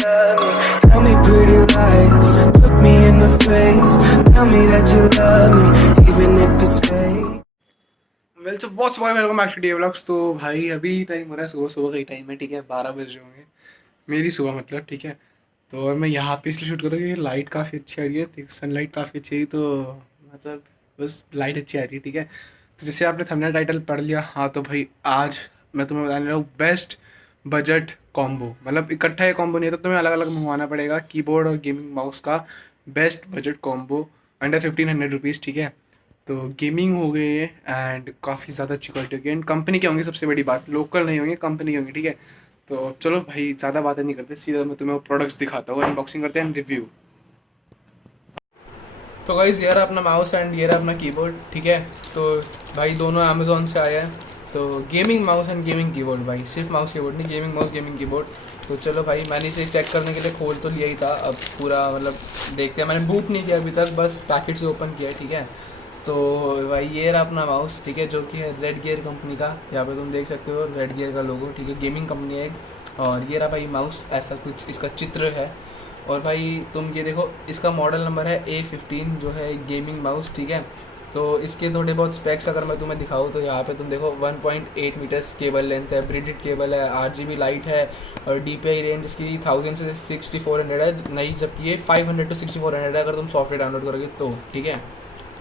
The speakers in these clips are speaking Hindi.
love me. Tell me pretty lies, look me in the face. Tell me that you love me, even if it's fake. Well so what's why welcome back to the vlogs. तो भाई अभी टाइम हो रहा है सुबह सुबह का ही टाइम है, ठीक है, 12 बजे होंगे मेरी सुबह मतलब, ठीक है। तो और मैं यहाँ पे इसलिए शूट कर रहा हूँ क्योंकि लाइट काफ़ी अच्छी आ रही है, सनलाइट काफ़ी अच्छी आ रही है, तो मतलब बस लाइट अच्छी आ रही है, ठीक है। तो जैसे आपने थंबनेल टाइटल पढ़ लिया, हाँ तो भाई आज मैं तुम्हें बताने रहा हूँ बेस्ट बजट कॉम्बो। मतलब इकट्ठा ये कॉम्बो नहीं है, तो तुम्हें अलग अलग मंगवाना पड़ेगा कीबोर्ड और गेमिंग माउस का best budget combo under 1500 rupees, ठीक है। तो गेमिंग हो गई है एंड काफ़ी ज़्यादा अच्छी क्वालिटी होगी एंड कंपनी के होंगे, सबसे बड़ी बात लोकल नहीं होंगे, कंपनी के होंगे, ठीक है। तो चलो भाई ज़्यादा बातें नहीं करते, सीधा मैं तुम्हें वो प्रोडक्ट्स दिखाता हूँ, अनबॉक्सिंग करते हैं रिव्यू। तो गाइज़ ये रहा अपना माउस एंड ये रहा अपना कीबोर्ड, ठीक है। तो भाई दोनों अमेज़ोन से आया है। तो gaming mouse and gaming keyboard, भाई सिर्फ माउस कीबोर्ड नहीं, गेमिंग माउस गेमिंग कीबोर्ड। तो चलो भाई मैंने इसे चेक करने के लिए खोल तो लिया ही था, अब पूरा मतलब देखते हैं। मैंने बूट नहीं किया अभी तक, बस पैकेट से ओपन किया है, ठीक है। तो भाई ये रहा अपना माउस, ठीक है, जो कि है रेड गियर कंपनी का। यहाँ पे तुम देख सकते हो रेड गियर का लोगो, ठीक है, गेमिंग कंपनी है एक। और ये रहा भाई माउस, ऐसा कुछ इसका चित्र है। और भाई तुम ये देखो, इसका मॉडल नंबर है A15, जो है गेमिंग माउस, ठीक है। तो इसके थोड़े बहुत स्पेक्स अगर मैं तुम्हें दिखाऊँ तो यहाँ पे तुम देखो 1.8 मीटर्स केबल लेंथ है, ब्रिडेड केबल है, RGB लाइट है, और DPI रेंज इसकी 1000 से 6400 है नहीं, जबकि ये 500 to 6400 है अगर तुम सॉफ्टवेयर डाउनलोड करोगे तो, ठीक है।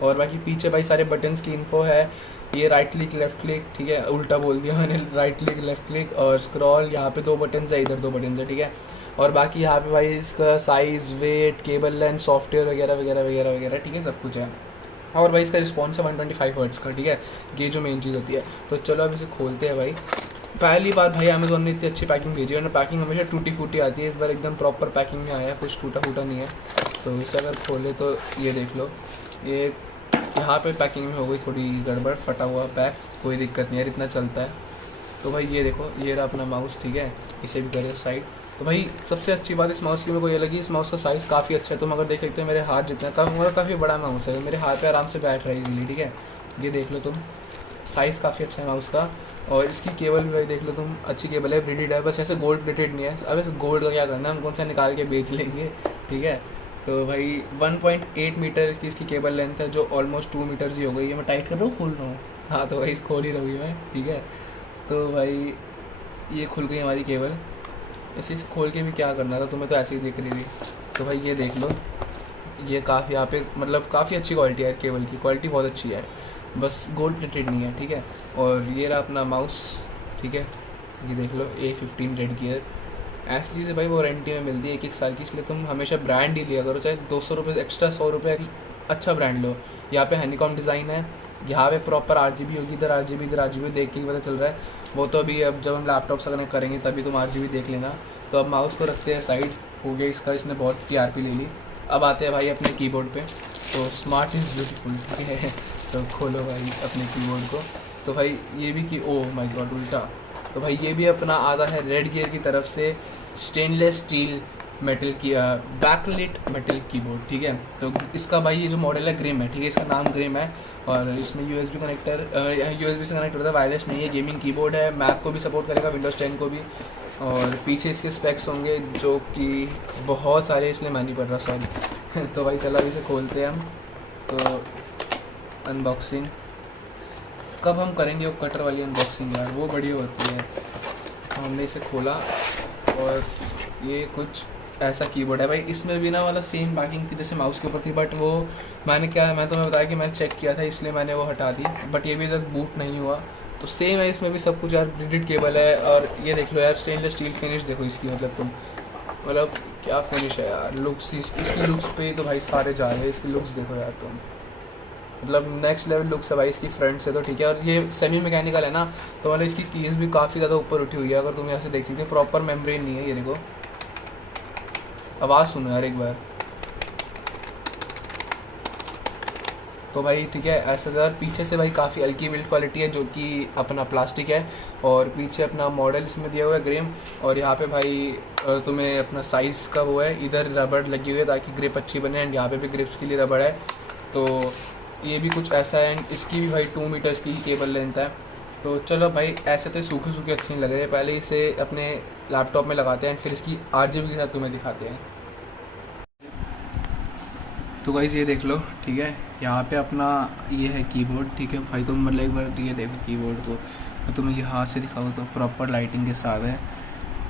और बाकी पीछे भाई सारे बटन्स की इन्फो है। ये राइट क्लिक लेफ्ट क्लिक, ठीक है, उल्टा बोल दिया मैंने, राइट क्लिक लेफ्ट क्लिक और स्क्रॉल, यहाँ पे 2 बटन्स है, इधर 2 बटन्स है, ठीक है। और बाकी यहाँ पे भाई इसका size, weight, cable length, software वगैरह वगैरह वगैरह वगैरह, ठीक है, सब कुछ है। और भाई इसका रिस्पॉन्स है 125 हर्ट्ज़ का, ठीक है, ये जो मेन चीज़ होती है। तो चलो अब इसे खोलते हैं भाई। पहली बार भाई अमेज़ोन ने इतनी अच्छी पैकिंग भेजी है, और पैकिंग हमेशा टूटी फूटी आती है, इस बार एकदम प्रॉपर पैकिंग में आया है, कुछ टूटा फूटा नहीं है। तो इसे अगर खोले तो ये देख लो, ये यहाँ पे पैकिंग में हो गई थोड़ी गड़बड़, फटा हुआ पैक, कोई दिक्कत नहीं है, इतना चलता है। तो भाई ये देखो, ये रहा अपना माउस, ठीक है, इसे भी करें साइड। तो भाई सबसे अच्छी बात इस माउस की मेरे को ये लगी, इस माउस का साइज़ काफ़ी अच्छा है। तुम अगर देख सकते हो मेरे हाथ जितना, काफ़ी बड़ा माउस है, मेरे हाथ पे आराम से बैठ रहा है इजीली, ठीक है। ये देख लो तुम, साइज़ काफ़ी अच्छा है माउस का। और इसकी केबल भी भाई देख लो तुम, अच्छी केबल है, ब्रिडेड है, बस ऐसे गोल्ड प्लेटेड नहीं है। अब गोल्ड का क्या करना है, हम कौन सा निकाल के बेच लेंगे, ठीक है। तो भाई 1.8 मीटर की इसकी केबल लेंथ है, जो ऑलमोस्ट 2 मीटर्स ही हो गई है। मैं टाइट कर रहा हूँ, खोल रहा हूँ, हाँ तो भाई खोल ही रही मैं, ठीक है। तो भाई ये खुल गई हमारी केबल। ऐसे इसे खोल के भी क्या करना था, तुम्हें तो ऐसे ही दिख रही थी। तो भाई ये देख लो, ये काफ़ी यहाँ पे मतलब काफ़ी अच्छी क्वालिटी है, केबल की क्वालिटी बहुत अच्छी है, बस गोल्ड प्लेटेड नहीं है, ठीक है। और ये रहा अपना माउस, ठीक है, ये देख लो A15 रेड गियर। ऐसी चीज़ें भाई वारंटी में मिलती है 1-1 साल की, इसलिए तुम हमेशा ब्रांड ही लिया करो, चाहे 200 रुपये एक्स्ट्रा, 100 रुपये अच्छा ब्रांड लो। यहाँ पे हनीकॉम डिज़ाइन है, यहाँ पे प्रॉपर RGB होगी, इधर RGB देख के ही पता चल रहा है। वो तो अभी अब जब हम लैपटॉप से कनेक्ट करेंगे तभी तुम RGB देख लेना। तो अब माउस को रखते हैं साइड, हो गया इसका, इसने बहुत TRP ले ली। अब आते हैं भाई अपने कीबोर्ड पे। तो स्मार्ट इज़ ब्यूटीफुल, ठीक है। तो खोलो भाई अपने कीबोर्ड को। तो भाई ये भी कि ओह माय गॉड उल्टा। तो भाई ये भी अपना आता है रेड गियर की तरफ से, स्टेनलेस स्टील मेटल की बैकलिट मेटल कीबोर्ड, ठीक है। तो इसका भाई ये जो मॉडल है ग्रिम है, ठीक है, इसका नाम ग्रिम है। और इसमें USB कनेक्टर, USB से कनेक्ट होता है, वायरलेस नहीं है, गेमिंग कीबोर्ड है, मैक को भी सपोर्ट करेगा, विंडोज़ 10 को भी। और पीछे इसके स्पेक्स होंगे जो कि बहुत सारे, इसलिए मैं नहीं पढ़ रहा सॉरी। तो भाई चलो अभी इसे खोलते हैं हम। तो अनबॉक्सिंग कब हम करेंगे, वो कटर वाली अनबॉक्सिंग यार, वो बढ़िया होती है। तो हमने इसे खोला और ये कुछ ऐसा कीबोर्ड है भाई। इसमें भी ना वाला सेम पैकिंग थी जैसे माउस के ऊपर थी, बट वो मैं तुम्हें बताया कि मैंने चेक किया था, इसलिए मैंने वो हटा दी, बट ये भी तक बूट नहीं हुआ। तो सेम है इसमें भी सब कुछ यार, ब्रिडेड केबल है। और ये देख लो यार, स्टेनलेस स्टील फिनिश देखो इसकी, मतलब क्या फिनिश है यार, लुक्स इसकी लुक्स पे तो भाई सारे जा रहे हैं, इसकी लुक्स देखो यार तुम, मतलब नेक्स्ट लेवल लुक्स है भाई इसकी फ्रंट से तो, ठीक है। और ये सेमी मैकेनिकल है ना, तो मतलब इसकी कीज़ भी काफ़ी ज़्यादा ऊपर उठी हुई है, अगर तुम यहाँ से देख सकते हो, प्रॉपर मेम्ब्रेन नहीं है। ये देखो, आवाज़ सुनो यार एक बार। तो भाई ठीक है, ऐसा यार पीछे से भाई काफ़ी हल्की बिल्ड क्वालिटी है, जो कि अपना प्लास्टिक है। और पीछे अपना मॉडल इसमें दिया हुआ है ग्रिम। और यहाँ पे भाई तुम्हें अपना साइज़ का वो है, इधर रबड़ लगी हुई है ताकि ग्रिप अच्छी बने, एंड यहाँ पे भी ग्रिप्स के लिए रबड़ है। तो ये भी कुछ ऐसा है, एंड इसकी भी भाई 2 मीटर्स की ही केबल लेंथ है। तो चलो भाई, ऐसे तो सूखे सूखे अच्छे नहीं लग रहे, पहले इसे अपने लैपटॉप में लगाते हैं एंड फिर इसकी RGB के साथ तुम्हें दिखाते हैं। तो गाइस ये देख लो, ठीक है, यहाँ पे अपना ये है कीबोर्ड, ठीक है भाई। तुम मतलब एक बार ये देखो कीबोर्ड को, मैं तुम्हें ये हाथ से दिखाऊँ तो प्रॉपर लाइटिंग के साथ है।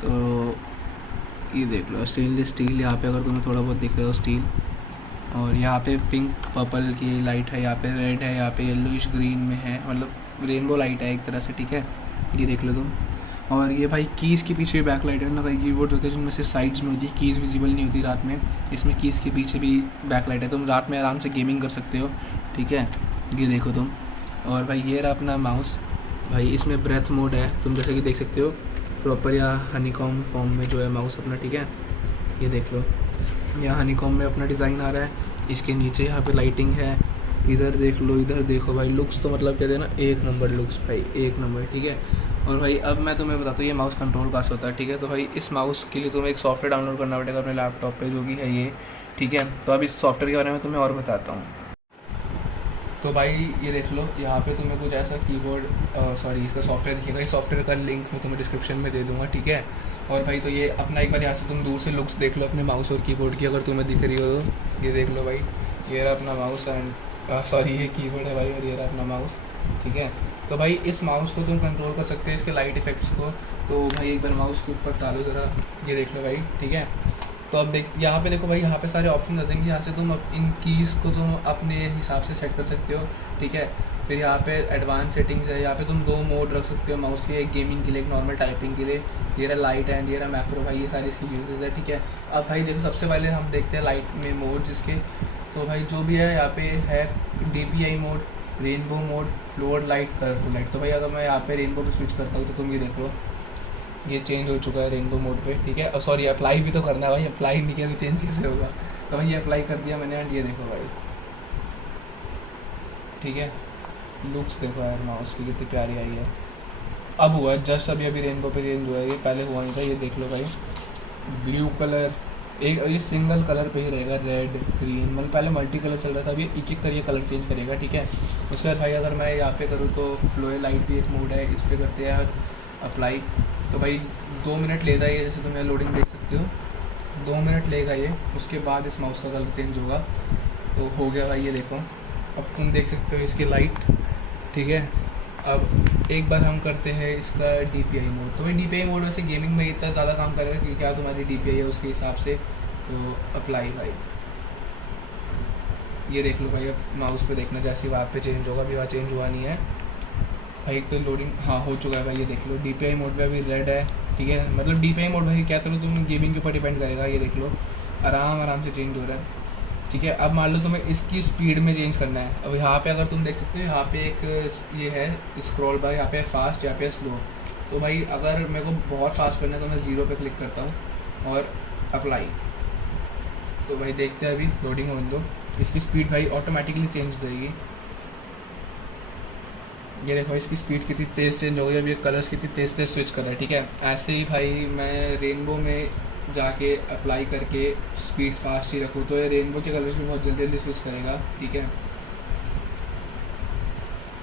तो ये देख लो स्टेनलेस स्टील, यहाँ पे अगर तुम्हें थोड़ा बहुत दिख रहा हो स्टील, और यहाँ पे पिंक पर्पल की लाइट है, यहाँ पे रेड है, यहाँ पे येलोइश ग्रीन में है, मतलब रेनबो लाइट है एक तरह से, ठीक है, ये देख लो तुम। और ये भाई कीज़ के पीछे भी बैक लाइट है ना, कई कीबोर्ड होते हैं जिनमें से साइड्स में होती है, कीज़ विजिबल नहीं होती रात में, इसमें कीज़ के पीछे भी बैक लाइट है, तुम रात में आराम से गेमिंग कर सकते हो, ठीक है, ये देखो तुम। और भाई ये रहा अपना माउस भाई, इसमें ब्रेथ मोड है, तुम जैसे कि देख सकते हो प्रॉपर या हनीकॉम फॉर्म में जो है माउस अपना, ठीक है, ये देख लो यहाँ हनीकॉम में अपना डिज़ाइन आ रहा है, इसके नीचे यहाँ पे लाइटिंग है, इधर देख लो, इधर देखो भाई, लुक्स तो मतलब कहते हैं ना एक नंबर लुक्स भाई, एक नंबर, ठीक है। और भाई अब मैं तुम्हें बताता हूँ ये माउस कंट्रोल कैसे होता है, ठीक है। तो भाई इस माउस के लिए तुम्हें एक सॉफ्टवेयर डाउनलोड करना पड़ेगा अपने लैपटॉप पे, जो कि है ये, ठीक है। तो अब इस सॉफ्टवेयर के बारे में तुम्हें और बताता हूँ। तो भाई ये देख लो यहाँ पे तुम्हें कुछ ऐसा कीबोर्ड इसका सॉफ्टवेयर दिखेगा, इस सॉफ्टवेयर का लिंक मैं तुम्हें डिस्क्रिप्शन में दे दूँगा, ठीक है। और भाई तो ये अपना एक बार यहाँ से तुम दूर से लुक्स देख लो अपने माउस और कीबोर्ड की, अगर तुम्हें दिख रही हो तो ये देख लो भाई, ये रहा अपना माउस एंड ये कीबोर्ड है भाई, और ये रहा अपना माउस, ठीक है। तो भाई इस माउस को तुम कंट्रोल कर सकते हो, इसके लाइट इफेक्ट्स को। तो भाई एक बार माउस के ऊपर डालो ज़रा, ये देख लो भाई, ठीक है। तो अब देख यहाँ पे देखो भाई, यहाँ पे सारे ऑप्शन आ जाएंगे, यहाँ से तुम इन कीज़ को तुम अपने हिसाब से सेट कर सकते हो, ठीक है। फिर यहाँ पे एडवांस सेटिंग्स है, यहाँ पे तुम 2 मोड रख सकते हो माउस के, एक गेमिंग के लिए, एक नॉर्मल टाइपिंग के लिए, ये रहा लाइट एंड ये रहा मैक्रो भाई, ये सारी इसकी यूजेस है, ठीक है। अब भाई देखो सबसे पहले हम देखते हैं लाइट में मोड जिसके, तो भाई जो भी है यहाँ पे है DPI mode, rainbow mode, floor light, colourful light. तो भाई अगर मैं यहाँ पे रेनबो पे स्विच करता हूँ तो तुम ये देख लो, ये चेंज हो चुका है रेनबो मोड पे, ठीक है। और सॉरी अप्लाई भी तो करना है भाई, अप्लाई नहीं किया तो चेंज कैसे होगा। तो भाई ये अप्लाई कर दिया मैंने एंड ये देखो भाई, ठीक है, लुक्स देखो यार माउस की कितनी प्यारी आई है। अब हुआ है जस्ट अभी रेनबो पे चेंज हुआ है, ये पहले हुआ नहीं था, ये देख लो भाई, ब्लू कलर एक, ये सिंगल कलर पे ही रहेगा, रेड ग्रीन, मतलब पहले मल्टी कलर चल रहा था, अभी एक एक करके कलर चेंज करेगा, ठीक है। उसके बाद भाई अगर मैं यहाँ पे करूँ तो फ्लो लाइट भी एक मोड है, इस पर करते हैं अप्लाई। तो भाई 2 मिनट लेगा ये, जैसे तुम यहाँ लोडिंग देख सकते हो, 2 मिनट लेगा ये, उसके बाद इस माउस का कलर चेंज होगा। तो हो गया भाई, ये देखो अब तुम देख सकते हो इसकी लाइट, ठीक है। अब एक बार हम करते हैं इसका DPI मोड। तो भाई DPI मोड वैसे गेमिंग में इतना ज़्यादा काम करेगा क्योंकि क्या तुम्हारी DPI है उसके हिसाब से। तो अप्लाई भाई, ये देख लो भाई, अब माउस पे देखना जैसे वहाँ पे चेंज होगा, अभी वहाँ चेंज हुआ नहीं है भाई। तो लोडिंग हाँ हो चुका है भाई, ये देख लो DPI मोड पे अभी रेड है, ठीक है। मतलब DPI मोड भाई क्या करो तुम गेमिंग के ऊपर डिपेंड करेगा, ये देख लो आराम से चेंज हो रहा है, ठीक है। अब मान लो तुम्हें इसकी स्पीड में चेंज करना है। अब यहाँ पे अगर तुम देख सकते हो यहाँ पे एक ये है स्क्रॉल बार, यहाँ पे फास्ट, यहाँ पे स्लो। तो भाई अगर मेरे को बहुत फास्ट करना है तो मैं 0 पे क्लिक करता हूँ और अप्लाई। तो भाई देखते हैं अभी लोडिंग होने दो, इसकी स्पीड भाई ऑटोमेटिकली चेंज हो जाएगी। ये देखो इसकी स्पीड कितनी तेज़ चेंज हो गई, अब ये कलर्स कितनी तेज़ स्विच कर रहा है, ठीक है। ऐसे ही भाई मैं रेनबो में जाके अप्लाई करके स्पीड फास्ट ही रखूँ तो ये रेनबो के कलर्स भी बहुत जल्दी स्विच करेगा, ठीक है।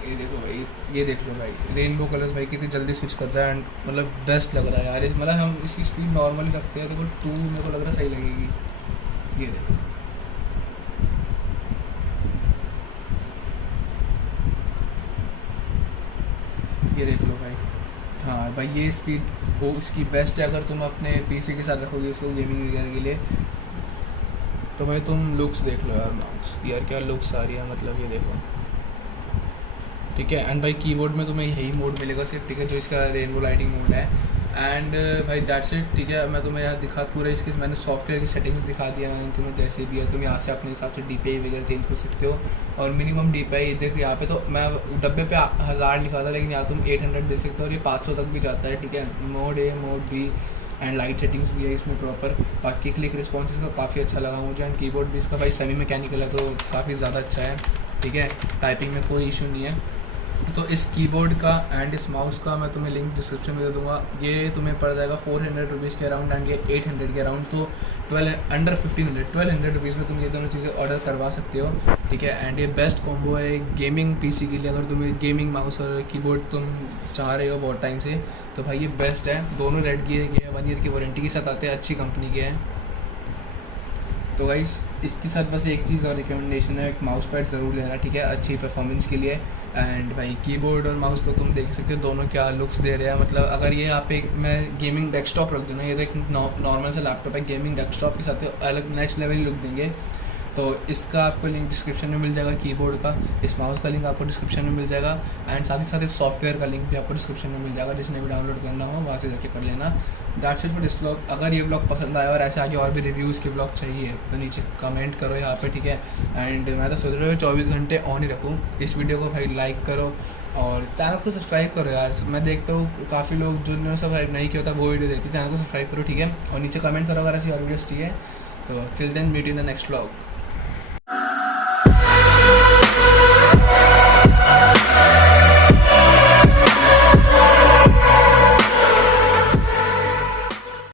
ये देखो भाई, ये देख लो भाई रेनबो कलर्स भाई कितनी जल्दी स्विच कर रहा है एंड मतलब बेस्ट लग रहा है यार। मतलब हम इसकी स्पीड नॉर्मली रखते हैं, देखो 2 मेरे को लग रहा है सही लगेगी। ये देखो ये देख लो भाई, हाँ भाई ये स्पीड वो इसकी बेस्ट है अगर तुम अपने PC के साथ रखोगे उसको गेमिंग वगैरह के लिए। तो भाई तुम लुक्स देख लो यार माउस की, यार क्या लुक्स आ रही है, मतलब ये देखो, ठीक है। एंड भाई कीबोर्ड में तुम्हें यही मोड मिलेगा सिर्फ, ठीक है, जो इसका रेनबो लाइटिंग मोड है। एंड भाई दैट्स इट, ठीक है। मैं तुम्हें यहाँ दिखा पूरा इसकी मैंने सॉफ्टवेयर की सेटिंग्स दिखा दिया मैंने तुम्हें, जैसे भी है तुम यहाँ से अपने हिसाब से DPI वगैरह चेंज कर सकते हो। और मिनिमम DPI देखो यहाँ पे तो मैं डब्बे पे 1000 लिखा था, लेकिन यहाँ तुम 800 दे सकते हो और ये 500 तक भी जाता है, ठीक है। Mode A mode B and light settings भी है इसमें प्रॉपर। बाकी क्लिक रिस्पॉन्स इसका काफ़ी अच्छा लगा मुझे एंड कीबोर्ड भी इसका भाई सेमी मैकेनिकल है तो काफ़ी ज़्यादा अच्छा है, ठीक है। टाइपिंग में कोई इशू नहीं है। तो इस कीबोर्ड का एंड इस माउस का मैं तुम्हें लिंक डिस्क्रिप्शन में दे दूंगा। ये तुम्हें पड़ जाएगा 400 रुपीज़ के अराउंड एंड ये 800 के अराउंड, तो 1200 रुपीज़ में तुम ये दोनों चीज़ें ऑर्डर करवा सकते हो, ठीक है। एंड ये बेस्ट कॉम्बो है गेमिंग पीसी के लिए। अगर तुम्हें गेमिंग माउस और कीबोर्ड तुम चाह रहे हो बहुत टाइम से, तो भाई ये बेस्ट है। दोनों रेड गियर के हैं, 1 ईयर की वारंटी के साथ आते हैं, अच्छी कंपनी के हैं। तो गाइस इसके साथ बस एक चीज़ और रिकमेंडेशन है, एक माउस पैड ज़रूर लेना, ठीक है, अच्छी परफॉर्मेंस के लिए। एंड भाई कीबोर्ड और माउस तो तुम देख सकते हो दोनों क्या लुक्स दे रहे हैं। मतलब अगर ये यहाँ पे मैं गेमिंग डेस्कटॉप रख दूँ ना, ये तो एक नॉर्मल सा लैपटॉप है, गेमिंग डेस्कटॉप के साथ अलग नेक्स्ट लेवल लुक देंगे। तो इसका आपको लिंक डिस्क्रिप्शन में मिल जाएगा, कीबोर्ड का, इस माउस का लिंक आपको डिस्क्रिप्शन में मिल जाएगा एंड साथ ही साथ इस सॉफ्टवेयर का लिंक भी आपको डिस्क्रिप्शन में मिल जाएगा, जिसने भी डाउनलोड करना हो वहाँ से जाके कर लेना। That's it for this blog. अगर ये ब्लॉग पसंद आया और ऐसे आगे और भी रिव्यूज़ के ब्लॉग चाहिए तो नीचे कमेंट करो यहाँ पे, ठीक है। एंड मैं तो सोच रहा हूँ 24 घंटे ऑन ही रखूँ इस वीडियो को। भाई लाइक करो और चैनल को सब्सक्राइब करो यार। मैं देखता हूँ काफ़ी लोग जिन्होंने सब्सक्राइब नहीं किया होता वो वीडियो देखते, चैनल को सब्सक्राइब करो, ठीक है। और नीचे कमेंट करो अगर ऐसी और वीडियोस चाहिए। तो till then meet in the next blog.